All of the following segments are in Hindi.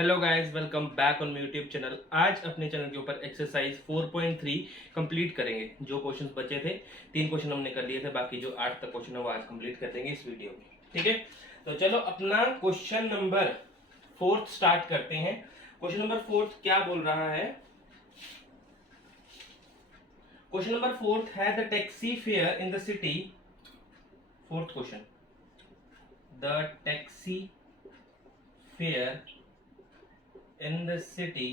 Hello guys, welcome back on my YouTube channel. आज अपने चैनल के ऊपर एक्सरसाइज 4.3 कंप्लीट करेंगे। जो क्वेश्चंस बचे थे, 3 क्वेश्चन हमने कर लिए थे, बाकी जो 8 तक क्वेश्चन है वो आज कंप्लीट कर देंगे इस वीडियो में। ठीक है, तो चलो अपना क्वेश्चन नंबर 4 स्टार्ट करते हैं। क्वेश्चन नंबर 4 क्या बोल रहा है? क्वेश्चन नंबर 4 है the taxi fare in the city. Fourth question, the taxi fare in the city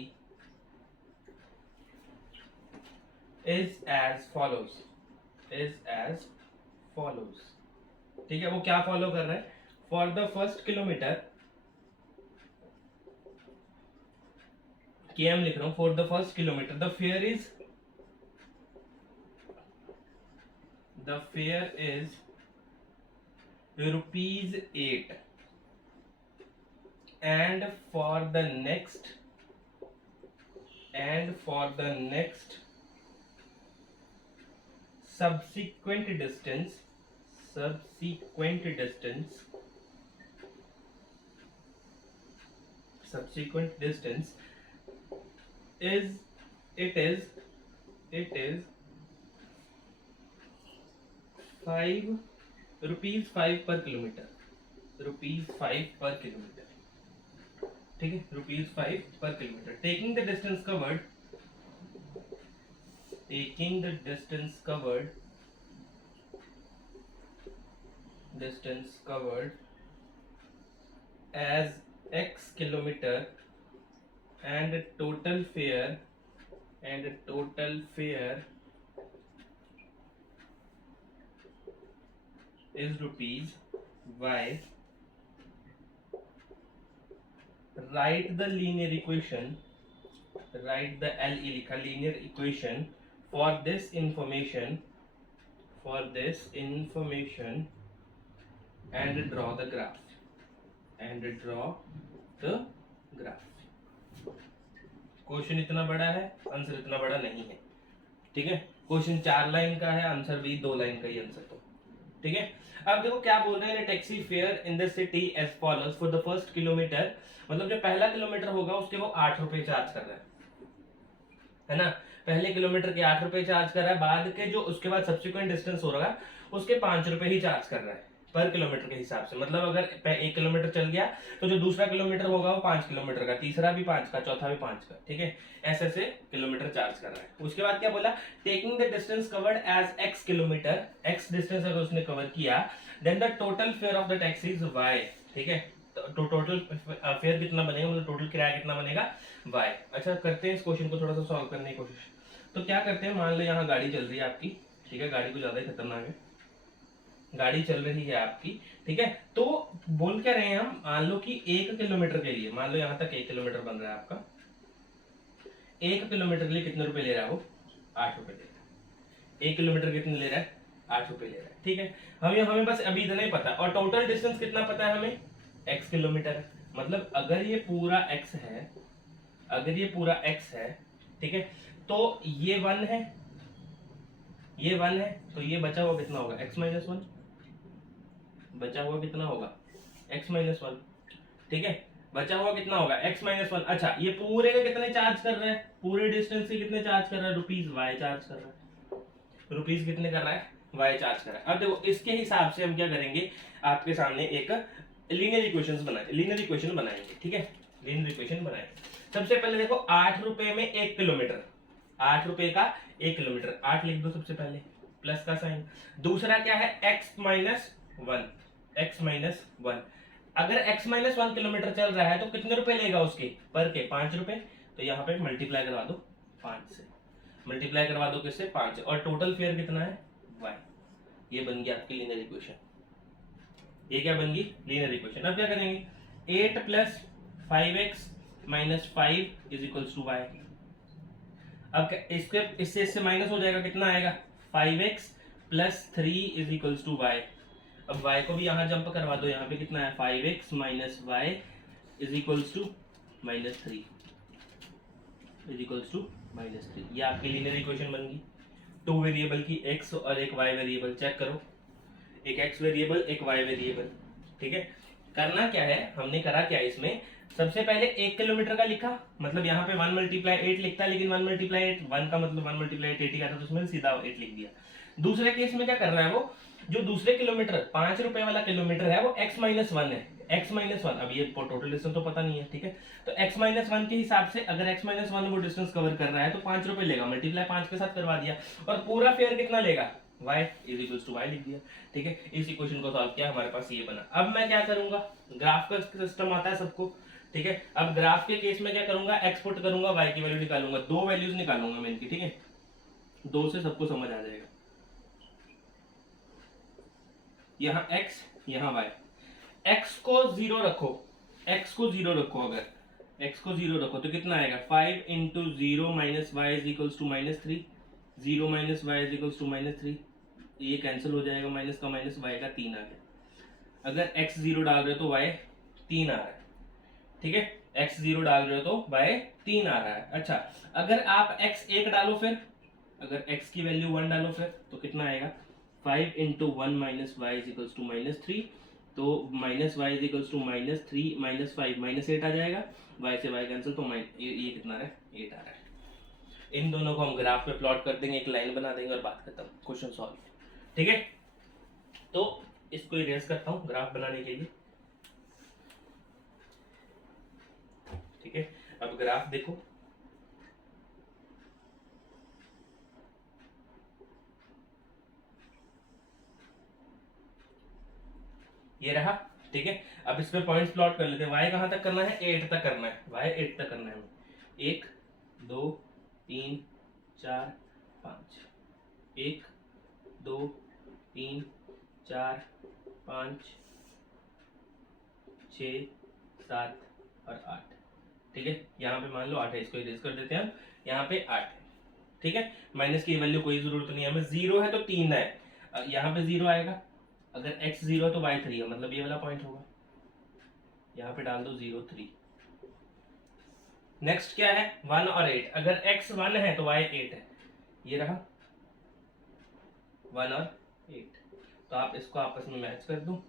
is as follows। ठीक है, वो क्या फॉलो कर रहा है? For the first kilometre, K M लिख रहा हूं, for the first kilometre the fare is ₹8 and for the next subsequent distance is it is ₹5 per kilometer। ठीक है, ₹5 पर kilometre. Taking the distance covered as x kilometer and total fare is ₹y। write the linear equation for this information and draw the graph question इतना बड़ा है, आंसर इतना बड़ा नहीं है। ठीक है, क्वेश्चन 4 लाइन का है, आंसर भी 2 लाइन का ही आंसर। तो ठीक है, अब देखो क्या बोल रहे हैं। Taxi fare in the city as follows. For the first kilometre, मतलब जो पहला किलोमीटर होगा उसके वो ₹8 चार्ज कर रहा है ना। पहले किलोमीटर के ₹8 चार्ज कर रहा है, बाद के जो उसके बाद सब्सिक्वेंट डिस्टेंस हो रहा है उसके ₹5 ही चार्ज कर रहा है पर किलोमीटर के हिसाब से। मतलब अगर 1 किलोमीटर चल गया तो जो दूसरा किलोमीटर होगा वो 5 किलोमीटर का, तीसरा भी 5 का, चौथा भी 5 का। ठीक है, ऐसे से किलोमीटर चार्ज कर रहा है। उसके बाद क्या बोला? Taking the distance covered as x kilometre, x distance अगर उसने कवर किया, then the total fare of the taxi is y। ठीक है, तो टोटल फेयर कितना बनेगा, मतलब टोटल किराया कितना बनेगा? y। अच्छा, करते हैं इस क्वेश्चन को थोड़ा सा सॉल्व करने की कोशिश। तो क्या करते हैं, मान लो यहाँ गाड़ी चल रही है आपकी। ठीक है, गाड़ी को ज्यादा ही खतरनाक है, गाड़ी चल रही है आपकी। ठीक है, तो बोल क्या रहे हैं हम? मान लो कि 1 किलोमीटर के लिए, मान लो यहां तक 1 किलोमीटर बन रहा है आपका। 1 किलोमीटर के लिए कितने रुपए ले रहा है वो? ₹8 ले रहा है। 1 किलोमीटर कितने ले रहा है? ₹8 ले रहा है। ठीक है, हमें बस अभी इतना ही पता, और टोटल डिस्टेंस कितना पता है हमें? x kilometre. मतलब अगर ये पूरा x है, ठीक है, तो ये 1 है, तो ये बचा हुआ कितना होगा? x - 1 बचा हुआ कितना होगा? x - 1। ठीक है, बचा हुआ कितना होगा? x - 1। अच्छा, ये पूरे का कितने चार्ज कर रहा है? पूरे डिस्टेंस से कितने चार्ज कर रहा है? ₹y चार्ज कर रहा है। रुपीस कितने कर रहा है? y चार्ज कर रहा है। अब देखो, इसके हिसाब से हम क्या करेंगे, आपके सामने एक लीनियर इक्वेशन बनाएंगे। ठीक है, लीनियर इक्वेशन बनाएंगे। सबसे पहले देखो, ₹8 में 1 किलोमीटर, ₹8 का 1 किलोमीटर, 8 लिख दो सबसे पहले, प्लस का साइन। दूसरा क्या है? x - 1। अगर x - 1 किलोमीटर चल रहा है तो कितने रुपए लेगा उसके? पर के ₹5। तो यहाँ पे मल्टीप्लाई करवा दो 5 से, मल्टीप्लाई करवा दो किससे? 5 से। और टोटल फेयर कितना है? y। ये बन गई आपकी लीनियर इक्वेशन। ये क्या बन गई? Linear equation. अब क्या करेंगे? 8 + 5x - 5 = y। अब इससे माइनस हो जाएगा, कितना आएगा? 5x + 3 = y। अब y को भी यहाँ जंप करवा दो, यहाँ पे कितना है? 5x - y -3 ये आपकी लीनियर इक्वेशन बन गई। 2 वेरिएबल की x और एक y वेरिएबल। चेक करो, एक x वेरिएबल, एक y वेरिएबल। ठीक है, करना क्या है, हमने करा क्या इसमें, सबसे पहले 1 किलोमीटर का लिखा, मतलब यहाँ पे 1 मल्टीप्लाई 8 लिखता है, लेकिन 1 मल्टीप्लाई 8 1 का मतलब 1 मल्टीप्लाई 8 ही का था, तो उसमें सीधा 8 लिख दिया। दूसरे केस में क्या कर रहा है वो, जो दूसरे किलोमीटर 5 रुपए वाला किलोमीटर है वो x माइनस 1 है, x माइनस 1, अब ये टोटल डिस्टेंस तो पता नहीं है, ठीक है, तो x माइनस 1 के हिसाब से अगर x माइनस 1 वो डिस्टेंस कवर कर रहा है तो 5 रुपए लेगा, मल्टीप्लाई 5 के साथ करवा दिया, और पूरा फेयर कितना लेगा, y is equal to y लिख दिया, ठीक है। इस इक्वेशन को सॉल्व किया, हमारे पास ये बना। अब मैं क्या करूंगा, ग्राफ का सिस्टम आता है सबको, ठीक है। अब ग्राफ के केस में क्या करूंगा, x पुट करूंगा, y की वैल्यू निकालूंगा, दो वैल्यूज निकालूंगा मैं इनकी, ठीक है, दो से सबको समझ आ जाएगा, यहाँ x यहाँ y, x को 0 रखो, x को 0 रखो, अगर x को 0 रखो तो कितना आएगा, 5 into 0 minus y is equals to minus 3, 0 minus y is equals to minus 3, ये कैंसिल हो जाएगा, माइनस का माइनस y का 3 आ गया। अगर x 0 डाल रहे हो तो y 3 आ रहा है, ठीक है, x 0 डाल रहे हो तो y 3 आ रहा है। अच्छा, अगर आप x 1 डालो, फिर अगर x की वैल्यू 1 डालो फिर तो कितना आएगा, 5 into 1 minus y is equals to minus 3, तो minus y is equals to minus 3 minus 5 minus 8 आ जाएगा, y से y कैंसिल, तो ये कितना आ रहा है, 8 आ रहा है। इन दोनों को हम ग्राफ पे प्लॉट कर देंगे, एक लाइन बना देंगे और बात खत्म, क्वेश्चन सॉल्व, ठीक है। तो इसको इरेज करता हूँ ग्राफ बनाने के लिए, ठीक है। अब ग्राफ देखो, ये रहा, ठीक है। अब इस पे पॉइंट्स प्लॉट कर लेते हैं, y कहां तक करना है, 8 तक करना है, y 8 तक करना है, 1 2 3 4 5, 1 2 3 4 5 6 7 और 8, ठीक है। यहाँ पे मान लो 8 है, इसको इरेज कर देते हैं हम, यहाँ पे 8 है, ठीक है। माइनस की वैल्यू कोई जरूरत नहीं है हमें, 0 है तो 3 है, यहाँ पे 0 आएगा, अगर x 0 है तो y 3 है, मतलब ये वाला पॉइंट होगा, यहाँ पे डाल दो 0 3। नेक्स्ट क्या है, 1 और 8, अगर x 1 है तो y 8 है, ये रहा 1 और 8, तो आप इसको आपस में मैच कर दो,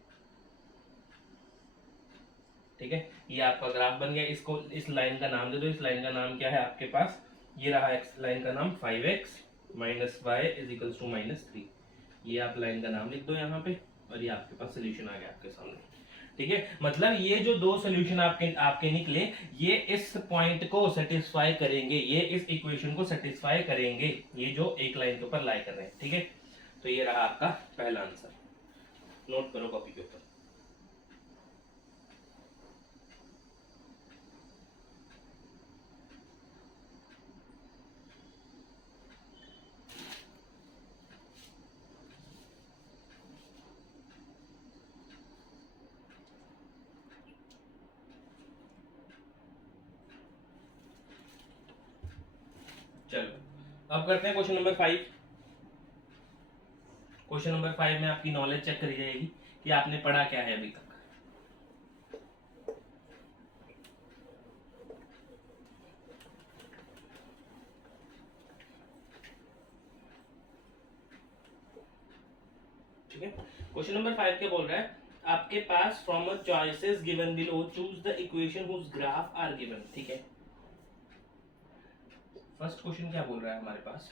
ठीक है। ये आपका ग्राफ बन गया, इसको इस लाइन का नाम दे दो, इस लाइन का नाम क्या है आपके पास, ये रहा x लाइन का नाम 5x minus y is equals to minus 3, ये आप लाइन का नाम लिख दो यहाँ पे, और ये आपके पास सोल्यूशन आ गया आपके सामने, ठीक है। मतलब ये जो दो सोल्यूशन आपके निकले, ये इस पॉइंट को सेटिस्फाई करेंगे, ये इस इक्वेशन को सेटिस्फाई करेंगे, ये जो एक लाइन के ऊपर लाई कर रहे हैं, ठीक है। तो ये रहा आपका पहला आंसर, नोट करो कॉपी के ऊपर। चलो अब करते हैं क्वेश्चन नंबर 5। क्वेश्चन नंबर 5 में आपकी नॉलेज चेक करी जाएगी कि आपने पढ़ा क्या है अभी तक। ठीक है, क्वेश्चन नंबर 5 क्या बोल रहा है, आपके पास from a choices given below choose the equation whose graph are given, ठीक है। फर्स्ट क्वेश्चन क्या बोल रहा है हमारे पास,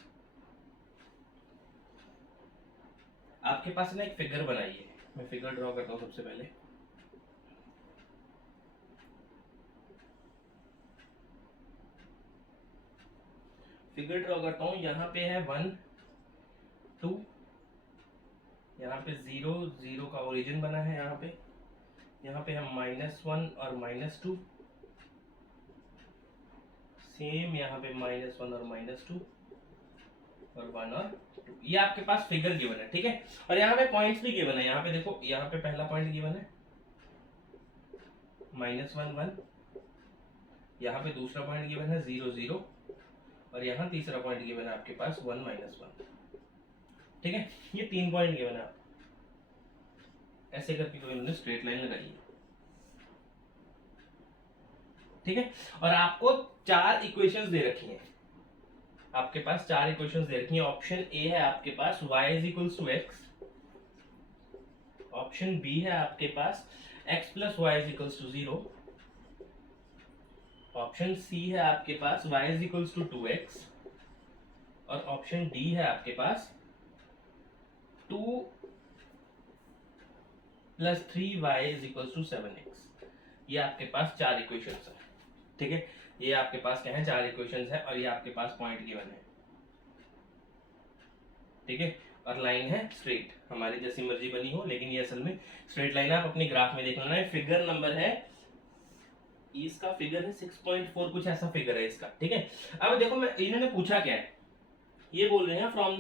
आपके पास ना एक फिगर बनाई है, मैं फिगर ड्रॉ करता हूं सबसे पहले। फिगर ड्रॉ करता हूं, यहाँ पे है 1 2, यहाँ पे 0 0 का ओरिजिन बना है, यहाँ पे हम -1 और -2, सेम यहाँ पे -1 और -2 और 1 और 2, ये आपके पास फिगर गिवन है, ठीक है। और यहाँ पे पॉइंट्स भी गिवन है, यहाँ पे देखो, यहाँ पे पहला पॉइंट गिवन है -1 1, यहाँ पे दूसरा पॉइंट गिवन है 0 0, और यहाँ तीसरा पॉइंट गिवन है आपके पास 1 -1, ठीक है। ये 3 पॉइंट गिवन है, आप ऐसे करके कोई इन्होंने स्ट्रेट लाइन लगाई है, ठीक है। और आपको 4 इक्वेशंस दे रखी हैं, आपके पास 4 इक्वेशंस दे रखी हैं। ऑप्शन ए है आपके पास y is equals to x, option B है आपके पास x plus y is equals to 0। Option C है आपके पास y is equals to 2x, और ऑप्शन डी है आपके पास 2 plus 3y is equals to 7x। ये आपके पास चार इक्वेशंस है, ठीक है। ये आपके पास क्या है, चार इक्वेशंस है, और ये आपके पास पॉइंट गिवन है, ठीक है। और लाइन है स्ट्रेट, हमारी जैसी मर्जी बनी हो, लेकिन ये असल में स्ट्रेट लाइन है। आप अपने ग्राफ में देख लेना है। फिगर नंबर है, इसका फिगर है 6.4, कुछ ऐसा फिगर है इसका, ठीक है। अब देखो मैं, इन्होंने पूछा क्या है, ये बोल रहे हैं from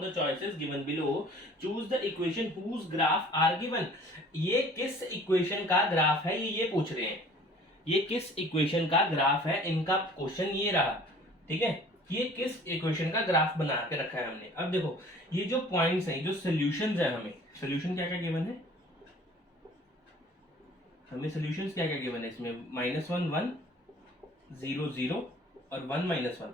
the choices given below choose the equation whose graph are given. ये किस इक्वेशन का ग्राफ है, ये पूछ रहे हैं। ये किस इक्वेशन का ग्राफ है, इनका क्वेश्चन ये रहा, ठीक है। ये किस इक्वेशन का ग्राफ बना के रखा है हमने। अब देखो ये जो पॉइंट्स हैं, जो सॉल्यूशंस है, हमें सॉल्यूशन क्या क्या गिवन है, हमें सॉल्यूशंस क्या क्या गिवन है इसमें, -1 1 0 0 और 1 -1।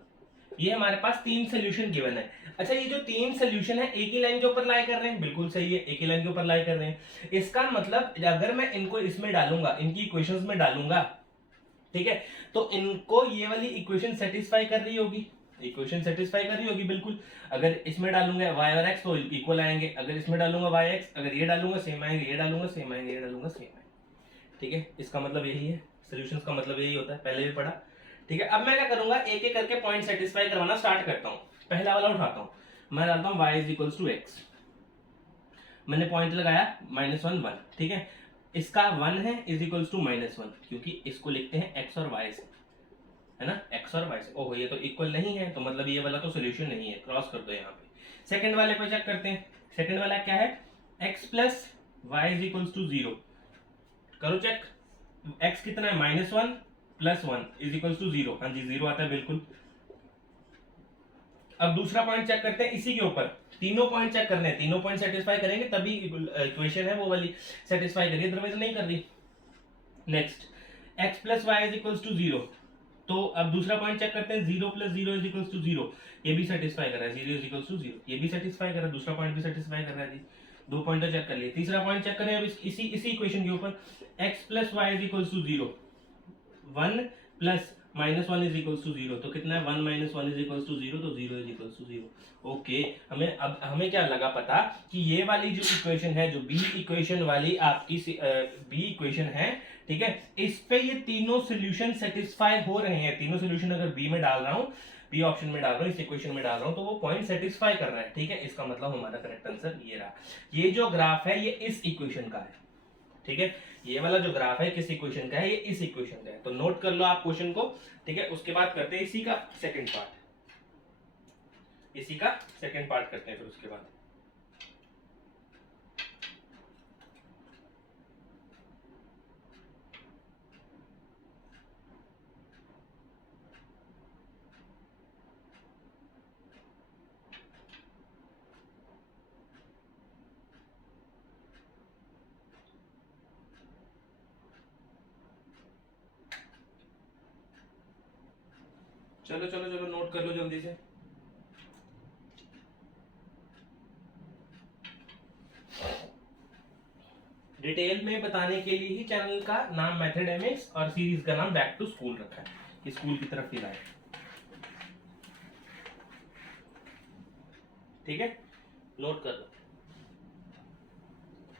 ये हमारे पास तीन सोल्यूशन गिवन है। अच्छा, ये जो तीन सोल्यूशन है एक ही लाइन के ऊपर लाई कर रहे हैं, बिल्कुल सही है, एक ही लाइन के ऊपर लाई कर रहे हैं। इसका मतलब अगर मैं इनको इसमें डालूंगा, इनकी इक्वेशंस में डालूंगा, ठीक है, तो इनको ये वाली इक्वेशन सेटिस्फाई कर रही होगी, इक्वेशन सेटिस्फाई कर रही होगी बिल्कुल। अगर इसमें डालूंगा y और x तो इक्वल आएंगे, अगर इसमें डालूंगा y x, अगर ये डालूंगा सेम आएंगे, ये डालूंगा सेम आएंगे, ये डालूंगा सेम आएंगे, ठीक है। इसका मतलब यही है, सॉल्यूशंस का मतलब यही होता है, पहले भी पढ़ा, ठीक है। अब मैं क्या करूंगा, एक एक करके पॉइंट सेटिस्फाई करवाना स्टार्ट करता हूं। पहला वाला उठाता हूं, मैं डालता हूं y is equals to x। मैंने पॉइंट लगाया -1 1, ठीक है। इसका 1 है इज इक्वल्स टू -1, क्योंकि इसको लिखते हैं x और y से, है ना, x और y से। ओहो, ये तो इक्वल नहीं है, तो मतलब ये वाला तो सोल्यूशन नहीं है, क्रॉस कर दो यहाँ पे। सेकंड वाले पे चेक करते हैं। सेकंड वाला क्या है, x plus y is equals to 0। करो चेक, x कितना है, -1 प्लस 1 इज इक्वल्स टू 0। हाँ जी, 0 आता है बिल्कुल। अब दूसरा पॉइंट चेक करते हैं इसी के ऊपर। तीनों पॉइंट चेक करने हैं, तीनों पॉइंट सेटिस्फाई करेंगे तभी इक्वेशन है वो वाली सेटिस्फाई करिए, अदरवाइज नहीं कर रही। Next, x plus y is equals to 0। तो अब दूसरा पॉइंट चेक करते हैं, 0 प्लस 0 इज इक्वल्स टू 0। ये भी सेटिस्फाई कर रहा है, 0 इज इक्वल्स टू 0, ये भी सेटिस्फाई कर रहा है, दूसरा पॉइंट भी सेटिस्फाई कर रहा है जी। दो पॉइंट तो चेक कर लिए। तीसरा पॉइंट चेक करें अब इसी इक्वेशन के ऊपर, x plus y is equals to 0, 1 plus -1 is equals to 0, तो कितना है, 1 -1 इज इक्वल्स टू 0, तो 0 इज इक्वल्स टू 0। ओके, हमें क्या लगा पता कि ये वाली जो इक्वेशन है, जो बी इक्वेशन वाली आपकी बी इक्वेशन है, ठीक है, इस पे ये तीनों सॉल्यूशन सेटिस्फाई हो रहे हैं। तीनों सॉल्यूशन अगर बी में डाल रहा हूं, बी ऑप्शन में डाल रहा हूं, इस इक्वेशन में डाल रहा हूं, तो वो पॉइंट सेटिस्फाई कर रहा है, ठीक है। इसका मतलब हमारा करेक्ट आंसर ये रहा। ये जो ग्राफ है ये इस इक्वेशन का है, ठीक है। ये वाला जो ग्राफ है किस इक्वेशन का है, ये इस इक्वेशन का है, तो नोट कर लो आप क्वेश्चन को, ठीक है। उसके बाद करते हैं इसी का सेकंड पार्ट, इसी का सेकंड पार्ट करते हैं फिर उसके बाद। चलो चलो चलो, नोट कर लो जल्दी से। डिटेल में बताने के लिए ही चैनल का नाम मेथड एमएक्स और सीरीज का नाम बैक टू स्कूल रखा है, कि स्कूल की तरफ ही लाए, ठीक है। नोट कर लो।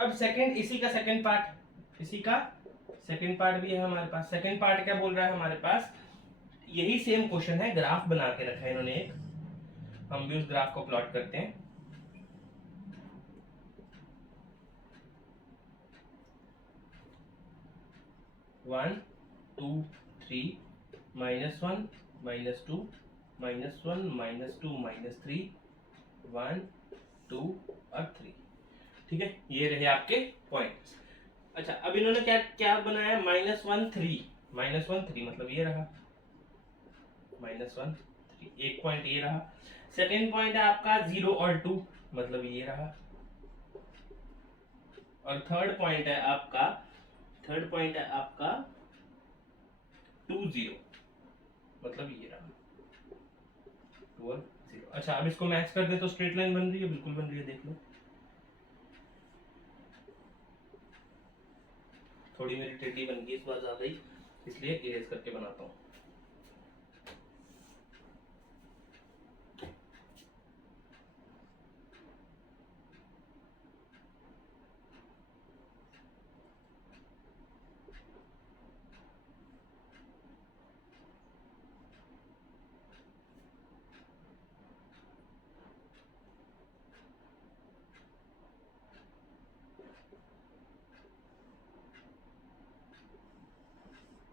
अब सेकंड, इसी का सेकंड पार्ट, इसी का सेकंड पार्ट भी है हमारे पास। सेकंड पार्ट क्या बोल रहा है हमारे पास, यही सेम क्वेश्चन है, ग्राफ बना के रखा है इन्होंने एक, हम भी उस ग्राफ को प्लॉट करते हैं। वन टू थ्री, -1 -2 -1 -2 -3, 1 2 और 3, ठीक है। ये रहे आपके पॉइंट्स। अच्छा, अब इन्होंने क्या क्या बनाया, -1 3, -1 3 मतलब ये रहा, -1 3, एक पॉइंट ये रहा। सेकेंड पॉइंट है आपका 0 और 2, मतलब ये रहा। और थर्ड पॉइंट है आपका 2 0, मतलब ये रहा 2 और 0। अच्छा, अब इसको मैच कर दे तो स्ट्रेट लाइन बन रही है, बिल्कुल बन रही है, देख लो। थोड़ी मेरी टेढ़ी बन गई, इस बार ज्यादा ही, इसलिए इरेज करके बनाता हूँ।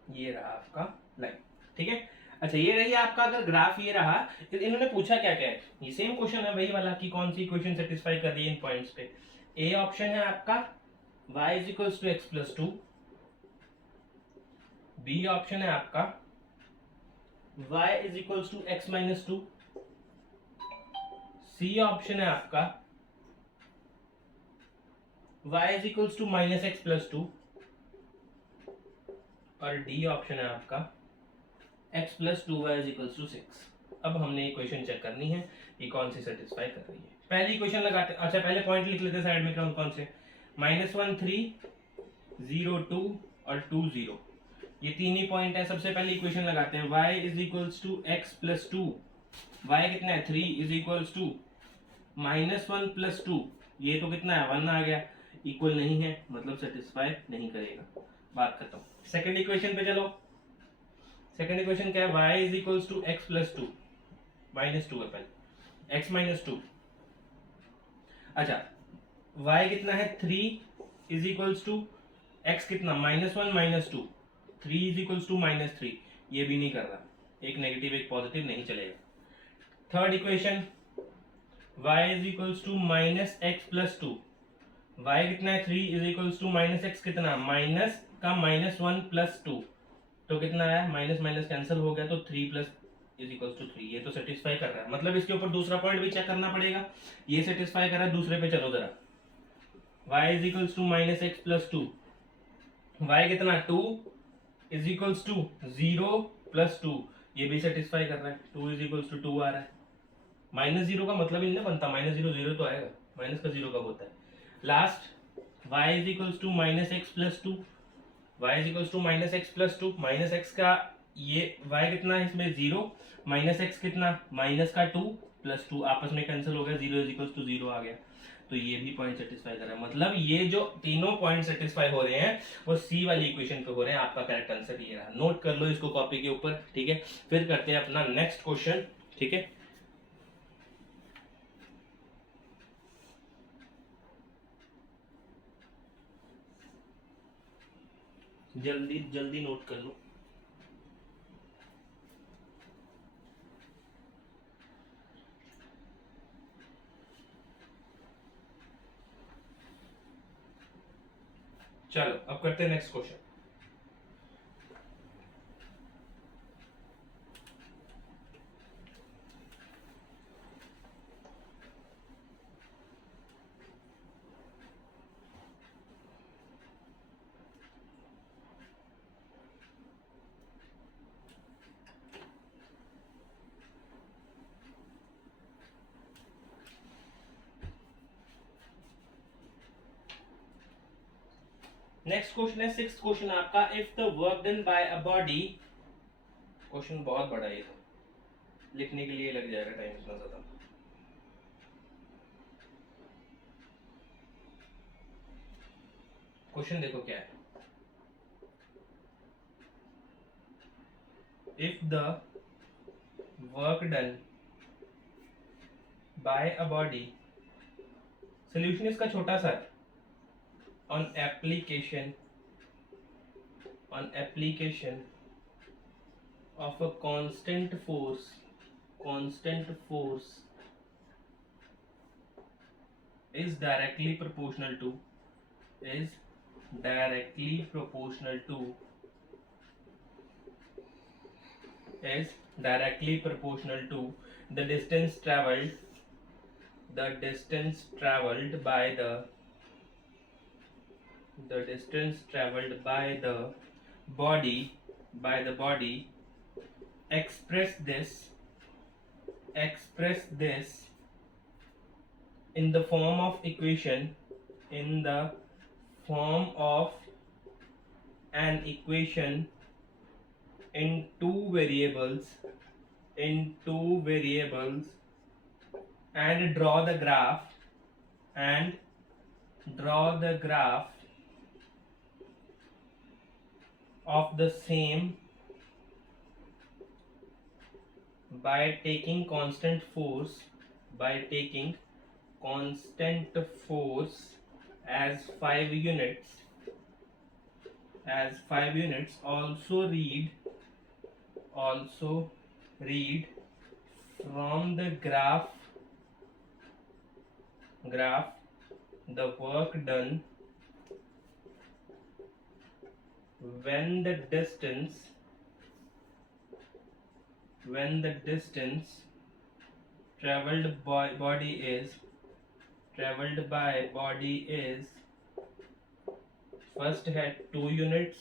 ये रहा आपका लाइन, ठीक है। अच्छा ये रही आपका अगर ग्राफ ये रहा, तो इन्होंने पूछा क्या क्या है, ये सेम क्वेश्चन है वही वाला कि कौन सी इक्वेशन सेटिस्फाई कर रही है इन पॉइंट्स पे। ए ऑप्शन है आपका y is equals to x plus two, B option है आपका y is equals to x minus two, C option है आपका y is equals to minus x plus two, और डी ऑप्शन है आपका x plus two y is equals to six. अब हमने इक्वेशन चेक करनी है ये कौन सी सेटिस्फाई कर रही है। पहली इक्वेशन लगाते, अच्छा पहले पॉइंट लिख लेते साइड में कौन कौन से, -1 3 0 2 और 2 0, ये तीन ही पॉइंट है। सबसे पहले इक्वेशन लगाते हैं, y is equals to x plus two, y कितना है 3 इज इक्वल्स टू -1 प्लस 2, ये तो कितना है 1 आ गया, इक्वल नहीं है मतलब सेटिस्फाई नहीं करेगा, बात खत्म। सेकंड इक्वेशन पे चलो, सेकंड इक्वेशन क्या है, y is equals to x plus two, minus two है पहले, x माइनस टू, अच्छा y कितना है 3 इज इक्वल्स टू x कितना -1 minus two, 3 is equals to -3, ये भी नहीं कर रहा, एक नेगेटिव एक पॉजिटिव नहीं चलेगा। Third equation y is equals to minus x plus two, y कितना है 3 is equals to minus x कितना, माइनस का -1 प्लस टू, तो कितना है माइनस माइनस कैंसिल हो गया, तो 3 प्लस इज इक्वल्स टू 3, ये तो सेटिस्फाई कर रहा है। मतलब इसके ऊपर दूसरा पॉइंट भी चेक करना पड़ेगा, ये सेटिस्फाई कर रहा है, दूसरे पे चलो जरा, y is equals to minus x plus two, y कितना 2 इज इक्वल्स टू 0 प्लस 2, ये भी सेटिस्फाई कर रहा है, 2 इज इक्वल्स टू 2 आ रहा है। माइनस जीरो का मतलब ही नहीं बनता, माइनस जीरो तो आएगा, माइनस का जीरो कब होता है। Last y is equals to minus x plus two, y is equals to minus x plus two, minus x का ये y कितना है इसमें 0, माइनस एक्स कितना माइनस का 2 प्लस 2, आपस में कैंसिल हो गया, 0 इज इक्वल्स टू 0 आ गया, तो ये भी पॉइंट सेटिस्फाई कर रहा है। मतलब ये जो तीनों पॉइंट सेटिस्फाई हो रहे हैं वो सी वाली इक्वेशन पे हो रहे हैं। आपका करेक्ट आंसर ये रहा, नोट कर लो इसको कॉपी के ऊपर, ठीक है। फिर करते हैं अपना नेक्स्ट क्वेश्चन, ठीक है। जल्दी जल्दी नोट कर लो। चलो अब करते हैं नेक्स्ट क्वेश्चन। नेक्स्ट क्वेश्चन है सिक्स्थ क्वेश्चन आपका, if the work done by a body, question बहुत बड़ा है, लिखने के लिए लग जाएगा टाइम इतना ज्यादा। क्वेश्चन देखो क्या है, if the work done by a body, solution इसका छोटा सा है, on application of a constant force is directly proportional to the distance traveled by the body. Express this in the form of equation, an equation in two variables and draw the graph of the same by taking constant force as 5 units. Also read from the graph the work done when the distance traveled by body is first है 2 यूनिट्स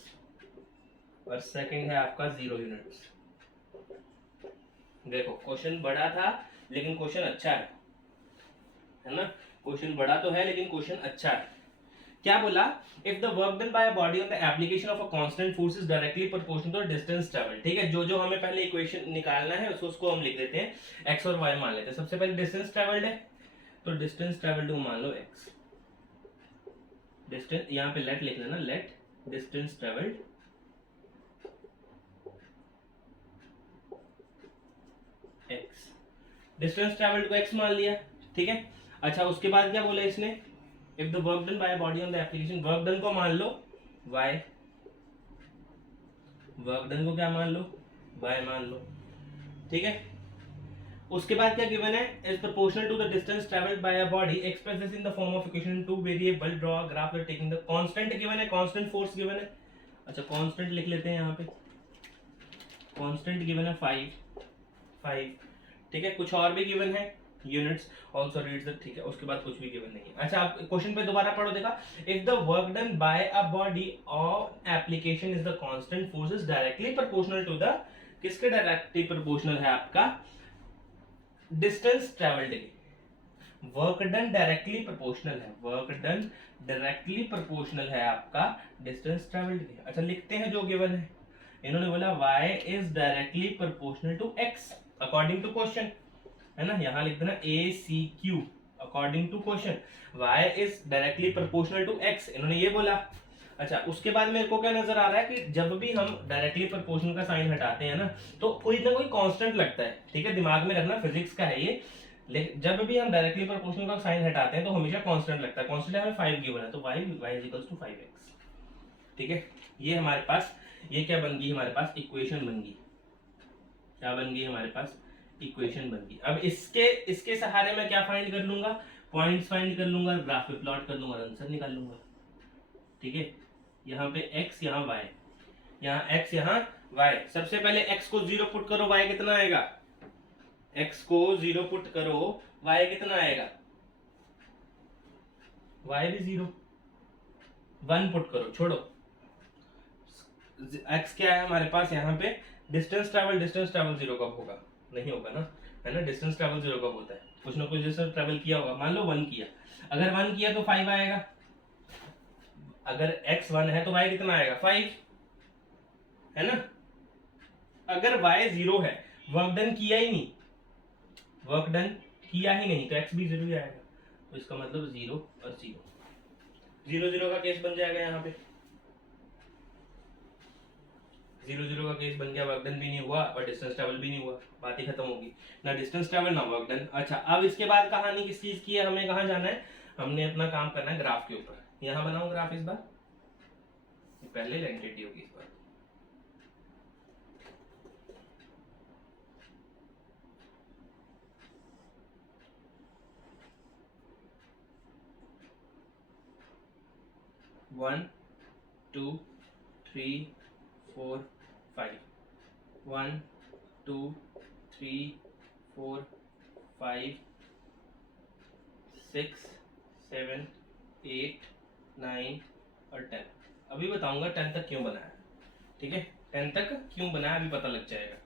और सेकंड है आपका 0 यूनिट्स। देखो क्वेश्चन बड़ा था लेकिन क्वेश्चन अच्छा है ना। क्वेश्चन बड़ा तो है लेकिन क्वेश्चन अच्छा है। क्या बोला, if the work done by a body on the application of a constant force is directly proportional to distance travel. ठीक है, जो हमें पहले इक्वेशन निकालना है उसको हम लिख देते हैं एक्स और वाई मान लेते हैं। सबसे पहले डिस्टेंस ट्रैवल्ड है तो डिस्टेंस ट्रैवल्ड मान लो एक्स। डिस्टेंस यहाँ पे लेट लिख लेना, let distance travelled x. Distance travelled को एक्स मान लिया, ठीक है। अच्छा उसके बाद क्या बोला इसने, if the work done by a body on the application, work done को मान लो y, वर्क डन को क्या मान लो y मान लो, ठीक है। उसके बाद क्या गिवन है, is proportional to the distance travelled by a body express this in the form of equation in two variable, draw a graph by taking the constant given है, कांस्टेंट फोर्स गिवन है। अच्छा कांस्टेंट लिख लेते हैं यहाँ पे, कांस्टेंट गिवन है 5, ठीक है। कुछ और भी गिवन है यूनिट्स आल्सो रीड्स द, ठीक है। उसके बाद कुछ भी गिवन नहीं है। अच्छा आप क्वेश्चन पे दोबारा पढ़ो, देखा, if the work done by a body of application is the constant force is directly proportional to the, किसके डायरेक्टली प्रोपोर्शनल है आपका, डिस्टेंस ट्रैवल्ड के। वर्क डन डायरेक्टली प्रोपोर्शनल है, वर्क डन डायरेक्टली प्रोपोर्शनल है आपका डिस्टेंस ट्रैवल्ड के। अच्छा लिखते हैं जो गिवन है, इन्होंने बोला y is directly proportional to x according to question, है ना। यहां लिख देना ACQ according to question, y is directly proportional to x, इन्होंने ये बोला। अच्छा उसके बाद मेरे को क्या नजर आ रहा है कि जब भी हम डायरेक्टली प्रोपोर्शनल का साइन हटाते हैं ना तो कोई ना कोई कांस्टेंट लगता है, ठीक है। दिमाग में रखना, फिजिक्स का है ये। जब भी हम डायरेक्टली प्रोपोर्शनल का साइन हटाते हैं तो हमेशा कांस्टेंट लगता है। कांस्टेंट हमें 5 गिवन है तो y is equals to 5x, ठीक है। ये हमारे पास, ये क्या बन गई हमारे पास, इक्वेशन बन गई। क्या बन गई हमारे पास, इक्वेशन बन गई। अब इसके सहारे मैं क्या फाइंड कर लूंगा, पॉइंट्स फाइंड कर लूंगा, ग्राफ पे प्लॉट कर लूंगा, आंसर निकाल लूंगा, ठीक है। यहाँ पे x, यहाँ y, यहाँ x, यहाँ y। सबसे पहले x को 0 पुट करो, y कितना आएगा, x को 0 पुट करो, y कितना आएगा, y भी 0। 1 पुट करो, छोड़ो। x क्या है हमारे पास यहाँ पे, डिस्टेंस ट्रैवल 0 कब होगा, नहीं होगा ना, है ना। डिस्टेंस ट्रैवल 0 कब होता है, कुछ ना कुछ डिस्टेंस ट्रैवल किया होगा। मान लो 1 किया, अगर 1 किया तो 5 आएगा। अगर x 1 है तो y कितना आएगा, 5, है ना। अगर y 0 है, वर्क डन किया ही नहीं, वर्क डन किया ही नहीं तो x भी 0 ही आएगा। तो इसका मतलब 0 और 0 0 का केस बन जाएगा। यहाँ पे 0 का केस बन गया, वर्क डन भी नहीं हुआ और डिस्टेंस ट्रैवल भी नहीं हुआ, बात ही खत्म होगी, ना डिस्टेंस ट्रैवल ना वर्क डन। अच्छा अब इसके बाद कहानी किस चीज की है, हमें कहाँ जाना है, हमने अपना काम करना है ग्राफ के ऊपर। यहाँ बनाओ ग्राफ, इस बार पहले लेंटिटी होगी इस बार। वन 2 3 4 5, 1 2 3 4 5 6 7 8 9 और 10। अभी बताऊंगा 10 तक क्यों बनाया, ठीक है। 10 तक क्यों बनाया अभी पता लग जाएगा।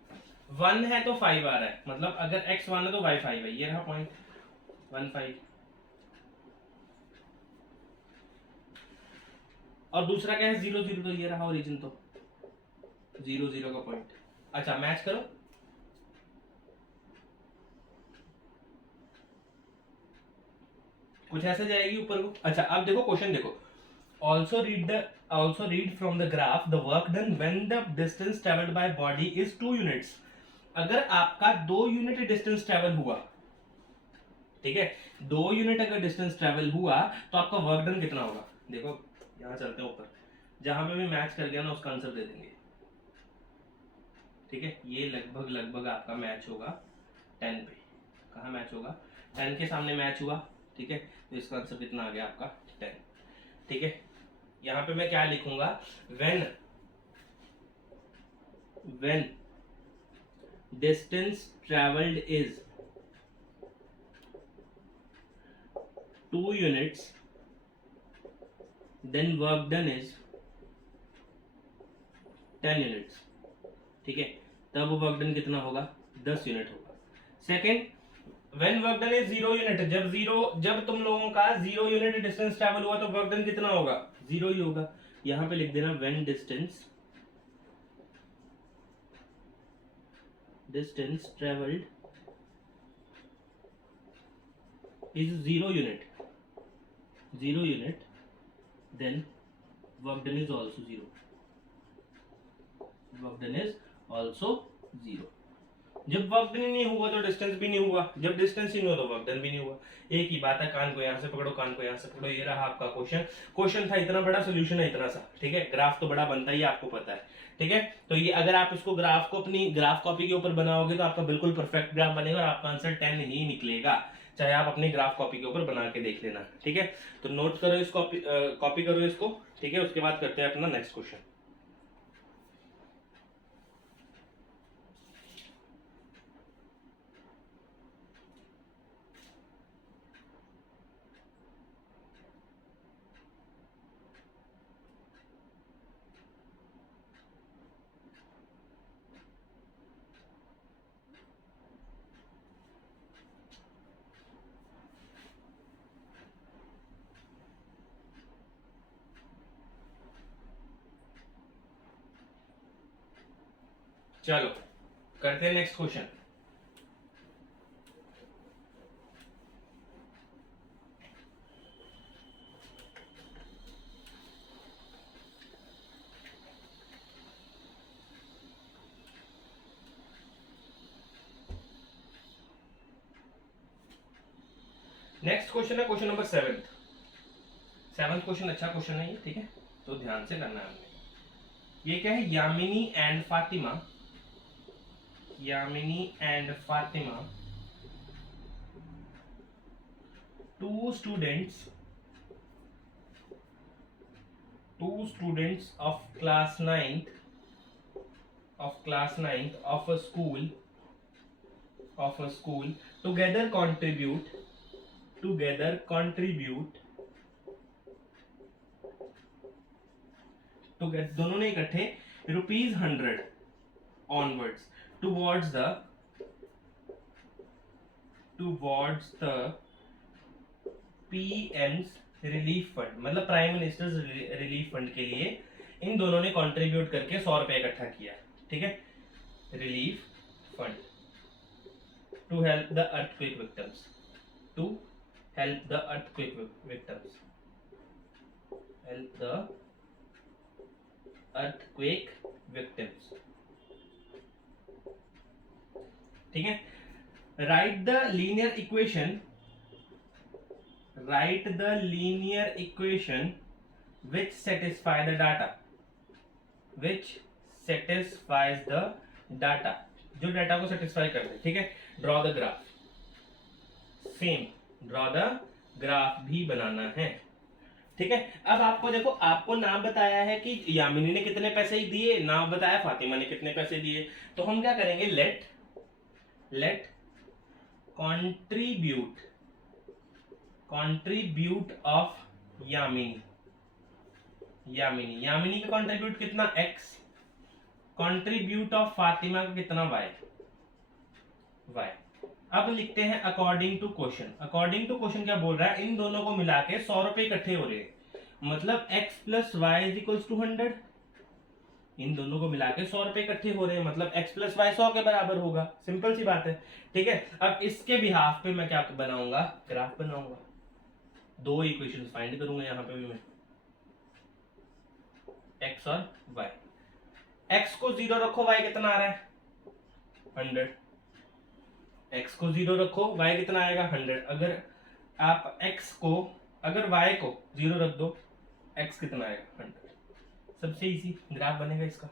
1 है तो 5 आ रहा है, मतलब अगर x 1 है तो y 5 है, ये रहा पॉइंट 1 5। और दूसरा क्या है 0 0, तो ये रहा ओरिजिन, तो 0 0 का पॉइंट। अच्छा मैच करो, कुछ ऐसे जाएगी ऊपर को। अच्छा अब देखो क्वेश्चन देखो, also read from the graph the work done when the distance traveled by body is 2 units। अगर आपका 2 यूनिट डिस्टेंस ट्रेवल हुआ, ठीक है, 2 यूनिट अगर डिस्टेंस ट्रेवल हुआ तो आपका वर्क डन कितना होगा। देखो यहाँ चलते हैं ऊपर, जहां पे भी मैच कर गया ना उसका आंसर दे देंगे, ठीक है। ये लगभग आपका मैच होगा 10 पे। कहाँ मैच होगा, 10 के सामने मैच हुआ, ठीक है, तो इसका आंसर कितना आ गया आपका 10, ठीक है। यहाँ पे मैं क्या लिखूंगा, when distance traveled is 2 units then work done is 10 units, ठीक है, तब वर्क डन कितना होगा 10 यूनिट होगा। Second, when work done is 0 unit, जब तुम लोगों का 0 यूनिट डिस्टेंस ट्रैवल हुआ तो वर्क डन कितना होगा 0 ही होगा। यहां पे लिख देना when distance travelled is 0 unit then work done is also 0, work done is also 0। जब वर्क डन नहीं हुआ तो डिस्टेंस भी नहीं हुआ, जब डिस्टेंस ही नहीं हुआ तो वर्क डन भी नहीं हुआ। एक ही बात है, कान को यहाँ से पकड़ो, कान को यहाँ से पकड़ो। ये रहा आपका क्वेश्चन था इतना बड़ा, सोल्यूशन है इतना सा, ठीक है। ग्राफ तो बड़ा बनता ही आपको पता है, ठीक है। तो ये अगर आप इसको ग्राफ को अपनी ग्राफ कॉपी के ऊपर बनाओगे तो आपका बिल्कुल परफेक्ट ग्राफ बनेगा और आपका आंसर 10 ही निकलेगा, चाहे आप अपनी ग्राफ कॉपी के ऊपर बना के देख लेना, ठीक है। तो नोट करो इस कॉपी करो इसको, ठीक है। उसके बाद करते हैं अपना नेक्स्ट क्वेश्चन। चलो करते हैं नेक्स्ट क्वेश्चन। नेक्स्ट क्वेश्चन है क्वेश्चन नंबर 7। क्वेश्चन अच्छा क्वेश्चन है ये, ठीक है, तो ध्यान से करना है हमने। ये क्या है, Yamini and Fatima two students of class 9th of a school together contribute दोनों ने इकट्ठे ₹100 onwards towards the PM's relief fund, मतलब प्राइम मिनिस्टर्स रिलीफ फंड के लिए इन दोनों ने कंट्रीब्यूट करके 100 रुपए इकट्ठा किया, ठीक है। Relief fund to help the earthquake victims, ठीक है। Write the linear equation which satisfies the data, जो डाटा को सेटिस्फाई कर दे, ठीक है। ड्रॉ द ग्राफ भी बनाना है, ठीक है। अब आपको देखो, आपको नाम बताया है कि यामिनी ने कितने पैसे दिए, नाम बताया फातिमा ने कितने पैसे दिए, तो हम क्या करेंगे, लेट कंट्रीब्यूट ऑफ यामिनी का कंट्रीब्यूट कितना x, कंट्रीब्यूट ऑफ फातिमा का कितना y। अब लिखते हैं अकॉर्डिंग टू क्वेश्चन क्या बोल रहा है, इन दोनों को मिला के 100 रुपए इकट्ठे हो रहे हैं मतलब x plus y is equals to 100। इन दोनों को मिला के 100 रुपए इकट्ठे हो रहे हैं, मतलब x प्लस वाई 100 के बराबर होगा। सिंपल सी बात है, ठीक है। अब इसके बिहाफ पे मैं क्या बनाऊंगा, ग्राफ बनाऊंगा। दो इक्वेशन फाइंड करूंगा यहाँ पे भी मैं, x और y। x को 0 रखो, y कितना आ रहा है 100। x को 0 रखो, y कितना आएगा 100। अगर आप x को, अगर y को 0 रख दो, x कितना आएगा 100। सबसे इजी ग्राफ बनेगा इसका।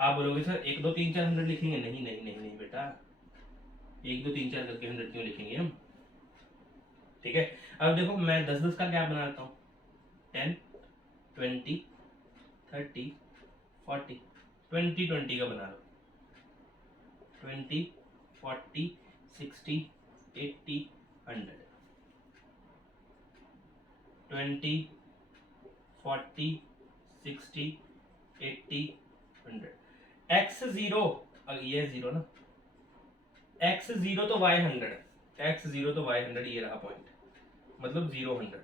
आप बोलोगे सर 1 2 3 4 100 लिखेंगे, नहीं नहीं नहीं नहीं बेटा, 1 2 3 4 करके 100 क्यों लिखेंगे हम, ठीक है। अब देखो मैं 10 10 का गैप बना लेता हूँ, 10 20 30 40, 20 20 का बना लो, 20 40 60 80 100, 20 40 60 80 100। x 0, ये 0 ना, x 0 तो y 100, x 0 तो y 100, ये रहा पॉइंट, मतलब 0 100।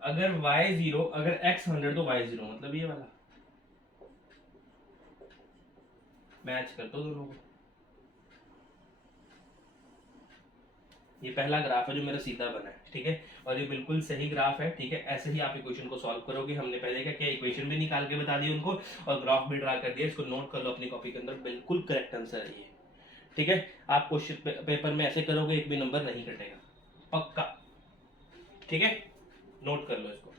अगर y 0, अगर x 100 तो y 0, मतलब ये वाला मैच कर दो दोनों को। ये पहला ग्राफ है जो मेरा सीधा बना है, ठीक है, और ये बिल्कुल सही ग्राफ है, ठीक है। ऐसे ही आप इक्वेशन को सॉल्व करोगे। हमने पहले क्या किया, इक्वेशन भी निकाल के बता दी उनको और ग्राफ भी ड्रा कर दिया। इसको नोट कर लो अपनी कॉपी के अंदर, बिल्कुल करेक्ट आंसर है ये, ठीक है। आप क्वेश्चन पेपर में ऐसे करोगे एक भी नंबर नहीं कटेगा, पक्का, ठीक है। नोट कर लो इसको।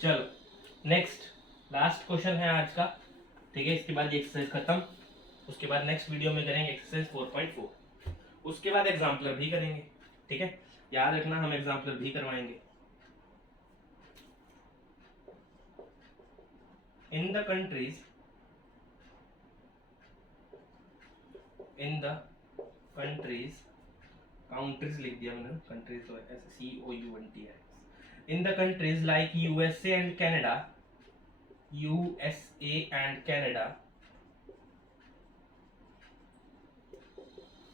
चलो नेक्स्ट लास्ट क्वेश्चन है आज का, ठीक है। इसके बाद ये एक्सरसाइज खत्म, उसके बाद नेक्स्ट वीडियो में करेंगे एक्सरसाइज 4.4, उसके बाद एग्जाम्पलर भी करेंगे, ठीक है। याद रखना हम एग्जाम्पलर भी करवाएंगे। इन द कंट्रीज काउंट्रीज लिख दिया मैंने, कंट्रीज तो ऐसे COUNT है। In the countries like USA and Canada,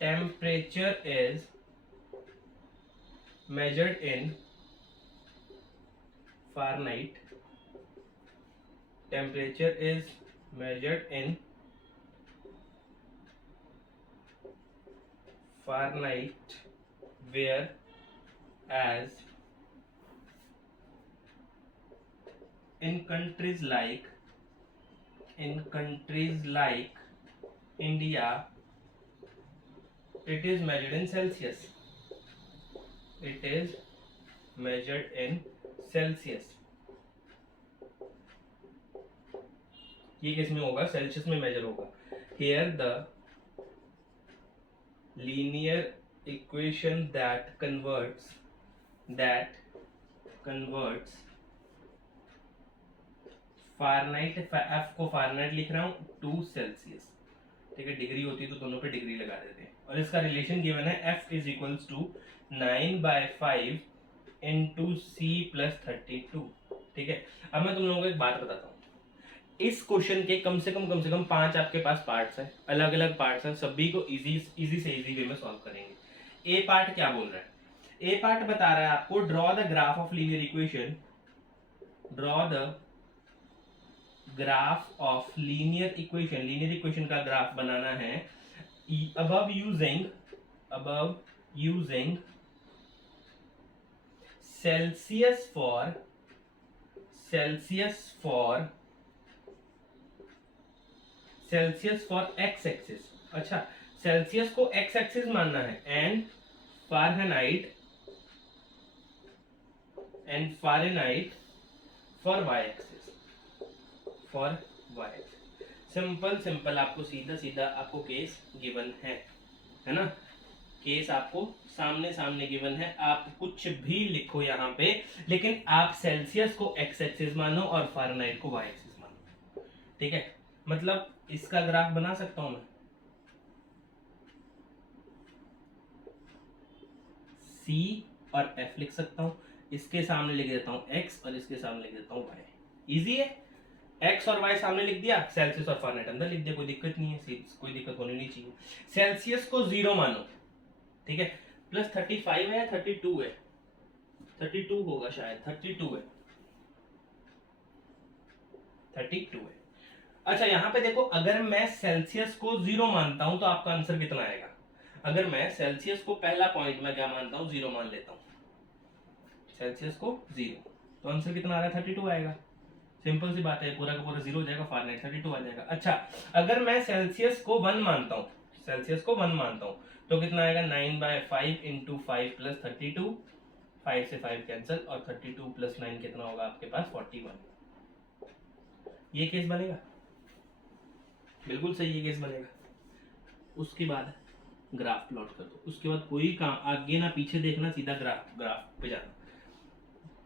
temperature is measured in Fahrenheit. Temperature is measured in Fahrenheit, whereas in countries like India, it is measured in Celsius. It is measured in Celsius. ये किस में होगा, सेल्सियस में मेजर होगा। Here the linear equation that converts Fahrenheit, F को फारेनहाइट लिख रहा हूँ, टू सेल्सियस, ठीक है। डिग्री होती है तो दोनों पे डिग्री लगा देते हैं। और इसका रिलेशन गिवन है, F is equals to 9/5 into C plus 32, ठीक है। अब मैं तुम लोगों को एक बात बताता हूँ, इस क्वेश्चन के कम से कम 5 आपके पास पार्ट्स हैं, अलग अलग पार्ट्स हैं, सभी को इजी से इजी वे में सॉल्व करेंगे। ए पार्ट क्या बोल रहा है, ए पार्ट बता रहा है आपको draw the graph of linear equation, draw the graph of linear equation का ग्राफ बनाना है above using Celsius for x axis. अच्छा, सेल्सियस को x एक्सिस मानना है and Fahrenheit for y axis, simple आपको सीधा आपको केस गिवन है ना, केस आपको सामने गिवन है। आप कुछ भी लिखो यहाँ पे, लेकिन आप सेल्सियस को x एक्सिस मानो और फारेनहाइट को y एक्सिस मानो, ठीक है, मतलब इसका ग्राफ बना सकता हूं मैं, C और F लिख सकता हूं, इसके सामने लिख देता हूं X और इसके सामने लिख देता हूं Y। इजी है, X और Y सामने लिख दिया, सेल्सियस और फारेनहाइट अंदर लिख दिया, कोई दिक्कत नहीं है, कोई दिक्कत होनी नहीं चाहिए। सेल्सियस को 0 मानो, ठीक है, प्लस 35 है 32 है, 32 होगा शायद, 32 है, 32 है। अच्छा यहाँ पे देखो, अगर मैं सेल्सियस को 0 मानता हूं तो आपका आंसर कितना आएगा? अगर मैं सेल्सियस को पहला पॉइंट में क्या मानता हूं, 0 मान लेता हूं, सेल्सियस को 0, तो आंसर कितना आ रहा है? 32 आएगा। सिंपल सी बात है, पूरा का पूरा 0 हो जाएगा, फारेनहाइट 32 आ जाएगा। अच्छा अगर मैं सेल्सियस को 1 मानता हूं, सेल्सियस को 1 मानता हूं तो कितना आएगा? 9/5 इंटू 5 प्लस 32, 5 से 5 कैंसिल, और 32 प्लस 9 कितना होगा आपके पास? 41। ये केस बनेगा, बिल्कुल सही ये केस बनेगा। उसके बाद ग्राफ प्लॉट कर दो, उसके बाद कोई काम आगे ना पीछे देखना, सीधा ग्राफ पे जाना।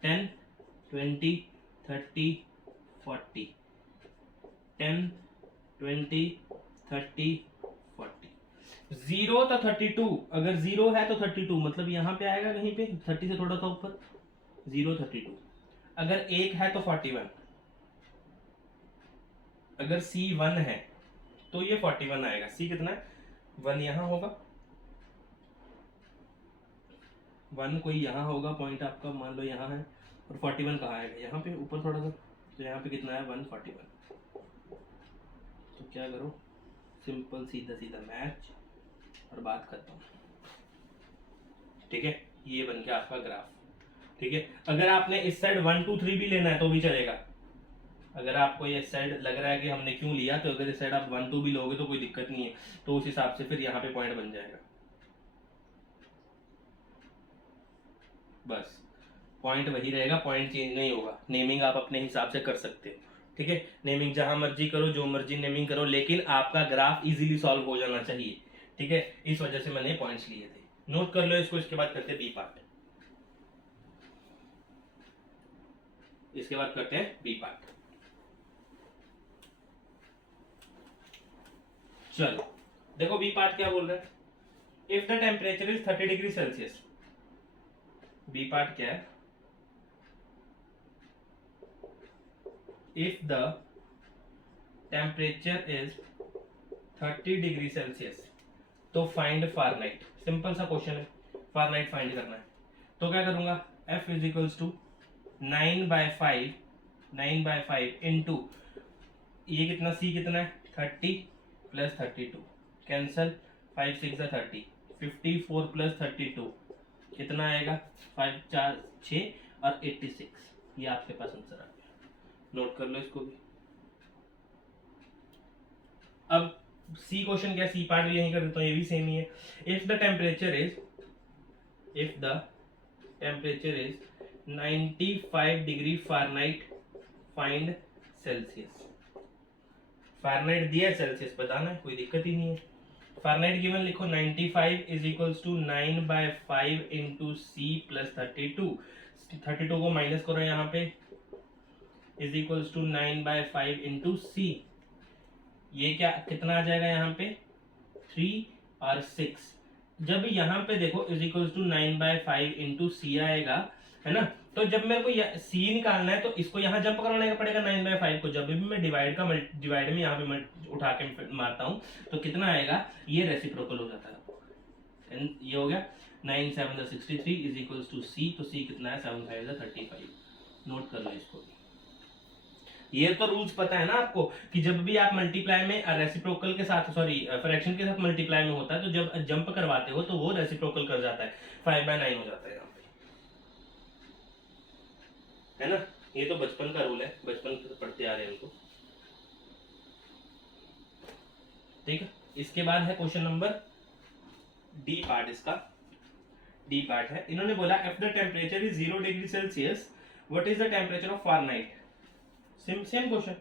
10 20 30 40, 10 20 30 40, 0 तो 32, अगर 0 है तो 32 मतलब यहाँ पे आएगा कहीं पे 30 से थोड़ा सा ऊपर, 0 32। अगर 1 है तो 41, अगर C 1 है तो ये 41 आएगा। C कितना है? 1 यहाँ होगा, 1 कोई यहाँ होगा पॉइंट आपका, मान लो यहाँ है, और 41 कहाँ आएगा? यहाँ पे ऊपर थोड़ा सा, तो यहाँ पे कितना है? 141। तो क्या करो, सिंपल सीधा सीधा मैच और बात खत्म, ठीक है। ये बन गया आपका ग्राफ, ठीक है। अगर आपने इस साइड 1 2 3 भी लेना है तो भी चलेगा। अगर आपको ये साइड लग रहा है कि हमने क्यों लिया, तो अगर इस साइड आप 1 2 भी लोगे तो कोई दिक्कत नहीं है, तो उस हिसाब से फिर यहाँ पे पॉइंट बन जाएगा। बस पॉइंट वही रहेगा, पॉइंट चेंज नहीं होगा। नेमिंग आप अपने हिसाब से कर सकते हो, ठीक है। नेमिंग जहां मर्जी करो, जो मर्जी नेमिंग करो, लेकिन आपका ग्राफ इजीली सॉल्व हो जाना चाहिए, ठीक है। इस वजह से मैंने पॉइंट्स लिए थे, नोट कर लो इसको। इसके बाद करते हैं बी पार्ट, इसके बाद करते हैं बी पार्ट। चलो देखो बी पार्ट क्या बोल रहा है, if the temperature is 30 degree Celsius. B part क्या है? If the temperature is 30 degree Celsius तो फाइंड फारेनहाइट। सिंपल सा क्वेश्चन है, फारेनहाइट फाइंड करना है। तो क्या करूंगा, F is equals to 9/5 into ये कितना, C कितना है? 30 प्लस 32 कैंसल, 5 6 30, 54 प्लस 32 कितना आएगा? 5 4 6 और 86। ये आपके पास आंसर आ गया, नोट कर लो इसको भी। अब सी क्वेश्चन क्या, सी पार्ट भी यहीं कर देता हूँ, ये भी सेम ही है। If the temperature is 95 degree Fahrenheit, find Celsius. Fahrenheit दिया है, सेल्सियस बताना है, कोई दिक्कत ही नहीं है। फारेनहाइट गिवन लिखो, 95 is equals to 9/5 into C plus 32, 32 को माइनस करो यहाँ पे, is equals to 9/5 into C। ये क्या कितना आ जाएगा यहाँ पे? 3 और 6। जब यहाँ पे देखो is equals to 9/5 into C आएगा, है ना। तो जब मेरे को C निकालना है तो इसको यहाँ जंप कराना पड़ेगा 9/5 को। जब भी मैं डिवाइड में यहाँ पे उठा के मारता हूँ तो कितना आएगा? ये रेसिप्रोकल हो जाता है। ये हो गया 9 7 63 इज इक्वल्स टू C। तो C कितना है? 7 5 35। नोट कर लो इसको। ये तो रूल्स पता है ना आपको कि जब भी आप मल्टीप्लाई में रेसिप्रोकल के साथ, सॉरी फ्रैक्शन के साथ मल्टीप्लाई में होता है, तो जब जंप करवाते हो तो वो रेसिप्रोकल कर जाता है, 5/9 हो जाता है यहाँ पे, है ना। ये तो बचपन का रूल है, बचपन से पढ़ते आ रहे हैं उनको, ठीक है। इसके बाद है क्वेश्चन नंबर डी पार्ट। इसका डी पार्ट है, इन्होंने बोला if the temperature is 0 degree Celsius what is the temperature of Fahrenheit. Same question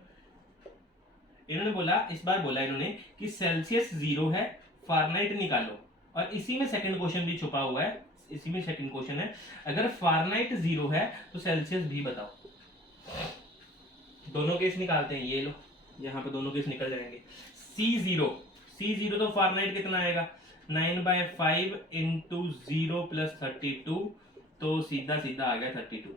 इन्होंने बोला, इस बार बोला इन्होंने कि सेल्सियस 0 है, फारेनहाइट निकालो। और इसी में सेकंड क्वेश्चन भी छुपा हुआ है, इसी में सेकंड क्वेश्चन है, अगर फारेनहाइट 0 है तो सेल्सियस भी बताओ। दोनों केस निकालते हैं, ये लो यहाँ पे दोनों केस निकल जाएंगे। C0 तो फारेनहाइट कितना आएगा 9/5 इंटू 0 प्लस 32, तो सीधा सीधा आ गया 32।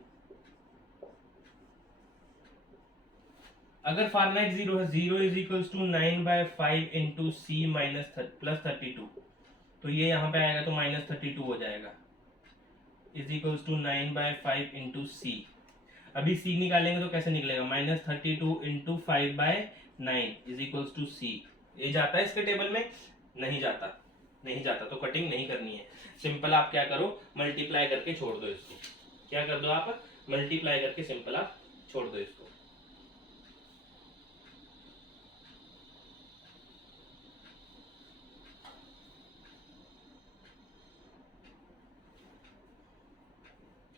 अगर फारेनहाइट 0 है, 0 is equals to 9/5 into C minus plus 32, तो ये यहाँ पे आएगा तो माइनस 32 हो जाएगा, is equals to 9/5 into C। अभी C निकालेंगे तो कैसे निकलेगा, minus 32 into 5/9 is equals to C। ये जाता है इसके टेबल में, नहीं जाता तो कटिंग नहीं करनी है। सिंपल आप क्या करो, मल्टीप्लाई करके छोड़ दो इसको। क्या कर दो आप, मल्टीप्लाई करके सिंपल आप छोड़ दो इसको।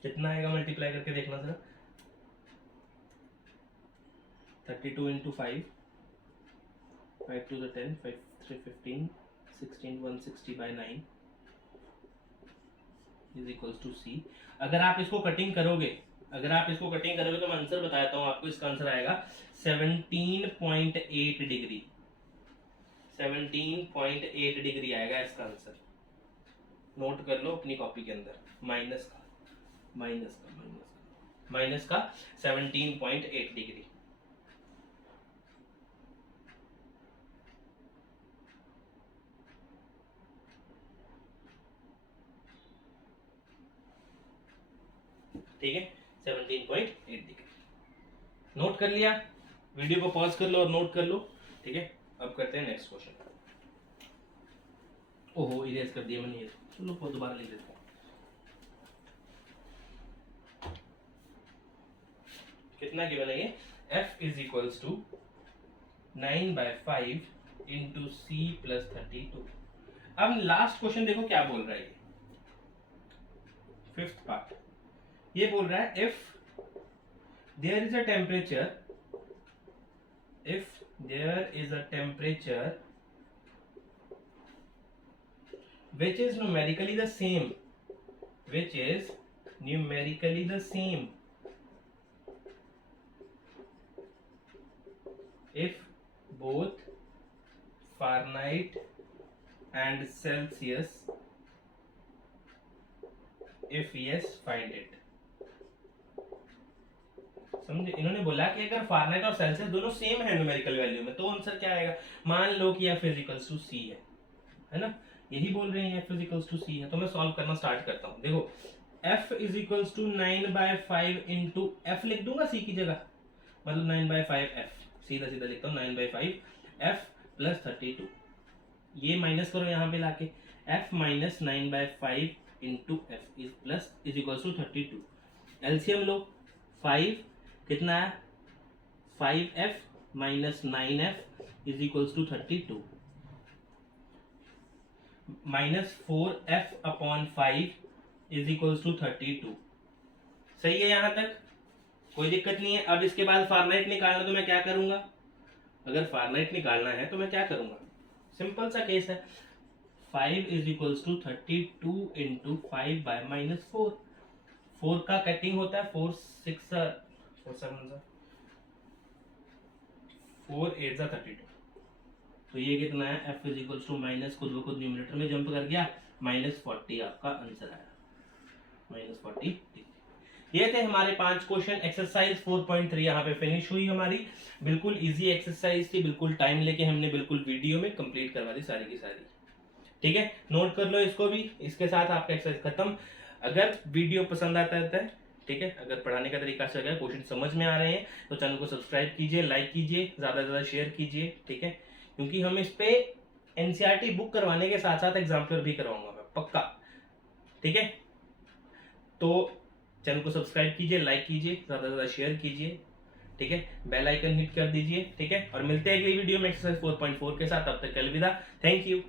कितना आएगा मल्टीप्लाई करके देखना sir, 32 into 5, 5 to the 10, 5 3 15, 16 160/9 is equals to C। अगर आप इसको कटिंग करोगे तो मैं आंसर बताता हूँ आपको। इसका आंसर आएगा 17.8 डिग्री, 17.8 डिग्री आएगा इसका आंसर। नोट कर लो अपनी कॉपी के अंदर, माइनस का 17.8 डिग्री। ठीक है, 17.8 डिग्री। नोट कर लिया, वीडियो को पॉज कर लो और नोट कर लो। ठीक है, अब करते हैं नेक्स्ट क्वेश्चन। ओहो, इरेज कर दिया मैंने, चलो दोबारा लिख देता हूँ। कितना गिवन है ये, f is equals to 9/5 into C plus 32। अब लास्ट क्वेश्चन देखो क्या बोल रहा है ये, फिफ्थ पार्ट। ये बोल रहा है if there is a temperature which is numerically the same if both Fahrenheit and Celsius, if yes find it। समझे, इन्होंने बोला कि अगर फारेनहाइट और सेल्सियस दोनों सेम है न्यूमेरिकल वैल्यू में, तो आंसर क्या आएगा। मान लो कि f इक्वल्स टू C है ना, यही बोल रहे हैं f इक्वल्स टू C है। तो मैं सॉल्व करना स्टार्ट करता हूँ। देखो f equals to 9/5 into f लिख दूंगा C की जगह, मतलब 9/5f, सीधा लिखता हूँ 9/5 f प्लस 32। ये माइनस करो यहाँ पे लाके, f minus 9/5 into f is equals to 32। LCM लो, 5 कितना है, 5f minus 9f is equals to 32, minus 4f upon 5 is equals to 32। सही है, यहां तक कोई दिक्कत नहीं है। अब इसके बाद फारेनहाइट निकालना, तो मैं क्या करूंगा, अगर फारेनहाइट निकालना है तो मैं क्या करूंगा, सिंपल सा केस है, 5 इज इक्वल्स टू 32 इंटू 5/-4। 4 का कटिंग होता है, 4 6 4 7 4 8 32। तो ये कितना है, f is equals to minus खुद ब खुद न्यूमरेटर में जंप कर गया, -40 आपका आंसर आया, -40। ये थे हमारे 5 क्वेश्चन। एक्सरसाइज 4.3 यहाँ पे फिनिश हुई हमारी। बिल्कुल इजी एक्सरसाइज थी, बिल्कुल टाइम लेके हमने बिल्कुल वीडियो में कंप्लीट करवा दी सारी की सारी। ठीक है, नोट कर लो इसको भी, इसके साथ आपका एक्सरसाइज खत्म। अगर वीडियो पसंद आता है, ठीक है, अगर पढ़ाने का तरीका से अगर क्वेश्चन समझ में आ रहे हैं तो चैनल को सब्सक्राइब कीजिए, लाइक कीजिए, ज़्यादा से ज़्यादा शेयर कीजिए। ठीक है, क्योंकि हम इस पे एनसीईआरटी बुक करवाने के साथ साथ एग्जाम्पलर भी करवाऊंगा मैं, पक्का। ठीक है, तो चैनल को सब्सक्राइब कीजिए, लाइक कीजिए, ज़्यादा से ज़्यादा शेयर कीजिए। ठीक है, बेल आइकन हिट कर दीजिए। ठीक है, और मिलते हैं अगली वीडियो में एक्सरसाइज 4.4 के साथ। तब तक अलविदा, थैंक यू।